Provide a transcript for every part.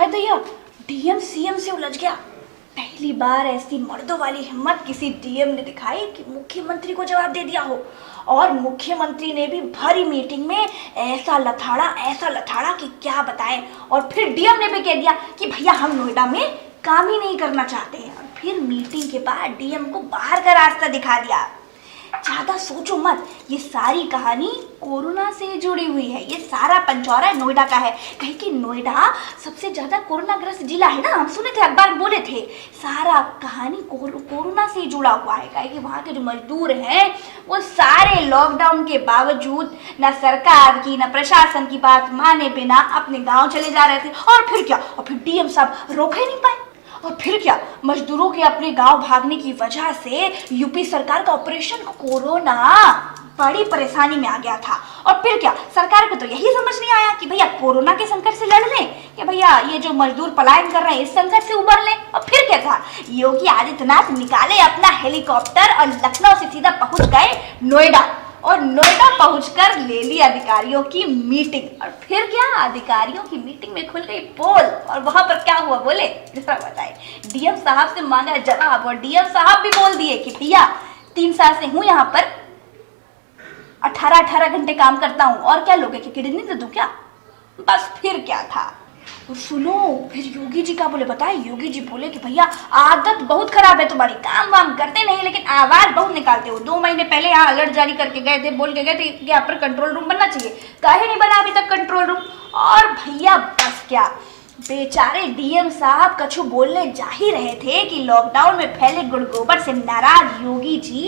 हाय दैया, DM CM से उलझ गया। पहली बार ऐसी मर्दों वाली हिम्मत किसी डीएम ने दिखाई कि मुख्यमंत्री को जवाब दे दिया हो। और मुख्यमंत्री ने भी भरी मीटिंग में ऐसा लथाड़ा कि क्या बताएं। और फिर डीएम ने भी कह दिया कि भैया हम नोएडा में काम ही नहीं करना चाहते हैं। और फिर मीटिंग के बाद डीएम को बाहर का रास्ता दिखा दिया। ज्यादा सोचो मत, ये सारी कहानी कोरोना से जुड़ी हुई है। ये सारा पंचौरा नोएडा का है, कहीं कि नोएडा सबसे ज्यादा कोरोना ग्रस्त जिला है ना। हम सुने थे, अखबार में बोले थे। सारा कहानी कोरोना से जुड़ा हुआ है, कहीं कि वहाँ के जो मजदूर हैं वो सारे लॉकडाउन के बावजूद न सरकार की न प्रशासन की बात माने बिना अपने गाँव चले जा रहे थे। और फिर क्या, और फिर डीएम साहब रोक ही नहीं पाए। और फिर क्या, मजदूरों के अपने गांव भागने की वजह से यूपी सरकार का ऑपरेशन कोरोना बड़ी परेशानी में आ गया था। और फिर क्या, सरकार को तो यही समझ नहीं आया कि भैया कोरोना के संकट से लड़ लें, कि भैया ये जो मजदूर पलायन कर रहे हैं इस संकट से उबर लें। और फिर क्या था, योगी आदित्यनाथ निकाले अपना हेलीकॉप्टर और लखनऊ से सीधा पहुंच गए नोएडा। और नोएडा पहुंचकर ले ली अधिकारियों की मीटिंग। और फिर क्या, अधिकारियों की मीटिंग में खुल गई पोल। और वहां पर क्या हुआ बोले, जरा बताए। डीएम साहब से मांगा जवाब और डीएम साहब भी बोल दिए कि भैया 3 साल से हूं यहाँ पर, 18 घंटे काम करता हूं, और क्या लोगे कि किडनी दे दूं क्या। बस फिर क्या था। और सुनो, फिर योगी जी क्या बोले बताए। योगी जी बोले कि भैया आदत बहुत खराब है तुम्हारी, काम वाम करते नहीं लेकिन आवाज बहुत निकालते हो। 2 महीने पहले यहाँ अलर्ट जारी करके गए थे, बोल के गए थे कि यहाँ पर कंट्रोल रूम बनना चाहिए, काहे नहीं बना अभी तक कंट्रोल रूम। और भैया बस क्या, बेचारे डीएम साहब कछु बोलने जा ही रहे थे कि लॉकडाउन में फैले गुड़ गोबर से नाराज योगी जी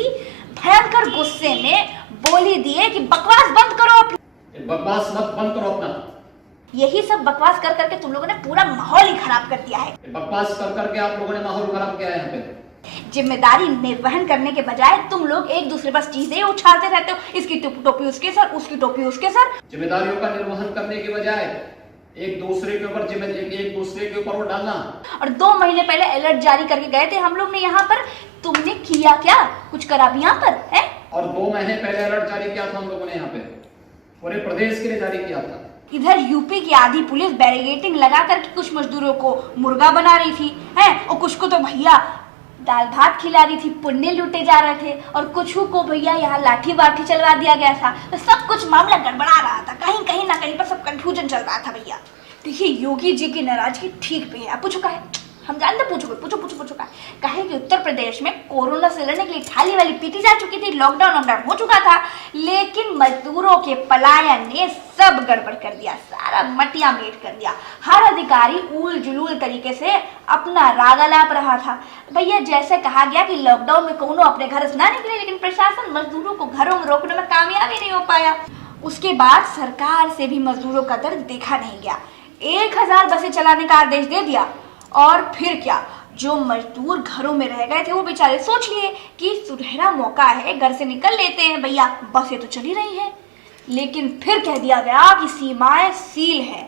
भयंकर गुस्से में बोल ही दिए कि बकवास बंद करो, बकवास मत बंद करो अपना। यही सब बकवास कर करके तुम लोगों ने पूरा माहौल ही खराब कर दिया है। बकवास कर करके आप लोगों ने माहौल खराब किया है यहाँ पे। जिम्मेदारी निर्वहन करने के बजाय तुम लोग एक दूसरे पर चीजें उछालते रहते हो। इसकी टोपी उसके सर, उसकी टोपी उसके सर। जिम्मेदारियों का निर्वहन करने के बजाय एक दूसरे के ऊपर वो डालना। और 2 महीने पहले अलर्ट जारी करके गए थे हम लोग ने यहाँ पर, तुमने किया क्या, कुछ करा भी यहाँ पर है। और 2 महीने पहले अलर्ट जारी किया था हम लोगों ने यहाँ पे, पूरे प्रदेश के लिए जारी किया था। इधर यूपी की आधी पुलिस बैरिकेडिंग लगा करके कुछ मजदूरों को मुर्गा बना रही थी है, और कुछ को तो भैया दाल भात खिला रही थी, पुण्य लूटे जा रहे थे। और कुछ को भैया यहाँ लाठी वाठी चलवा दिया गया था। तो सब कुछ मामला गड़बड़ा रहा था, कहीं ना कहीं पर सब कंफ्यूजन चल रहा था। भैया देखिए, योगी जी की नाराजगी ठीक पे है। पूछो का है, हम जानते, पूछो का कहे कि उत्तर प्रदेश में कोरोना से लड़ने के लिए थाली वाली पीटी जा चुकी थी, लॉकडाउन हो चुका था, लेकिन मजदूरों के पलायन ने सब गड़बड़ कर दिया, सारा मटिया मेट कर दिया। हर अधिकारी उल जुलूल तरीके से अपना राग अलाप रहा था। भैया जैसे कहा गया कि लॉकडाउन में कोनो अपने घर से ना निकले, लेकिन प्रशासन मजदूरों को घरों में रोकने में कामयाब ही नहीं हो पाया। उसके बाद सरकार से भी मजदूरों का दर्द देखा नहीं गया। 1000 बसें चलाने का आदेश दे दिया। और फिर क्या, जो मजदूर घरों में रह गए थे वो बेचारे सोच लिए कि सुनहरा मौका है, घर से निकल लेते हैं भैया, बसें तो चली रही हैं। लेकिन फिर कह दिया गया कि सीमाएं सील हैं,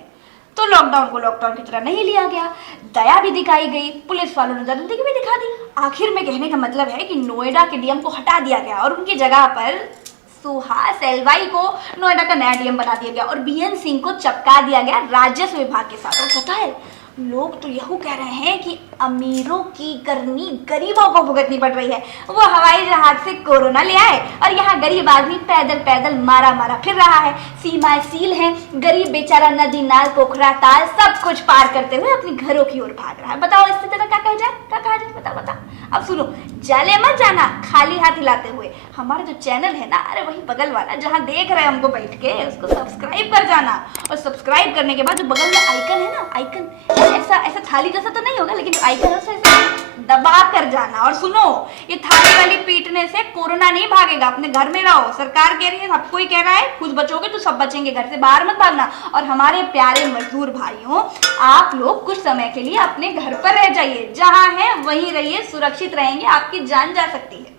तो लॉकडाउन को लॉकडाउन की तरह नहीं लिया गया। दया भी दिखाई गई, पुलिस वालों ने दरिंदगी भी दिखा दी। आखिर में कहने का मतलब है कि नोएडा के डीएम को हटा दिया गया और उनकी जगह पर सुहास एलवाई को नोएडा का नया डीएम बना दिया गया और बीएन सिंह को चपका दिया गया राजस्व विभाग के साथ। और पता है, लोग तो यही कह रहे हैं कि अमीरों की करनी गरीबों को भुगतनी पड़ रही है। वो हवाई जहाज से कोरोना ले आए और यहाँ गरीब आदमी पैदल पैदल मारा फिर रहा है। सीमाएं सील हैं, गरीब बेचारा नदी नाल पोखरा ताल सब कुछ पार करते हुए अपने घरों की ओर भाग रहा है। बताओ इससे ज्यादा क्या कहा जाए, क्या कहा जाए, बता। अब सुनो, जले मत जाना खाली हाथ हिलाते हुए। हमारा जो चैनल है ना, अरे वही बगल वाला जहाँ देख रहे हैं हमको बैठ के, उसको सब्सक्राइब कर जाना। और सब्सक्राइब करने के बाद जो बगल में आइकन है ना, आइकन ऐसा थाली जैसा तो नहीं होगा, लेकिन आइकन दबा कर जाना। और सुनो, ये थाली वाली पीटने से कोरोना नहीं भागेगा, अपने घर में रहो। सरकार कह रही है, सबको ही कह रहा है, खुद बचोगे तो सब बचेंगे, घर से बाहर मत भागना। और हमारे प्यारे मजदूर भाइयों, आप लोग कुछ समय के लिए अपने घर पर रह जाइए, जहां है वहीं रहिए, सुरक्षित रहेंगे, आपकी जान जा सकती है।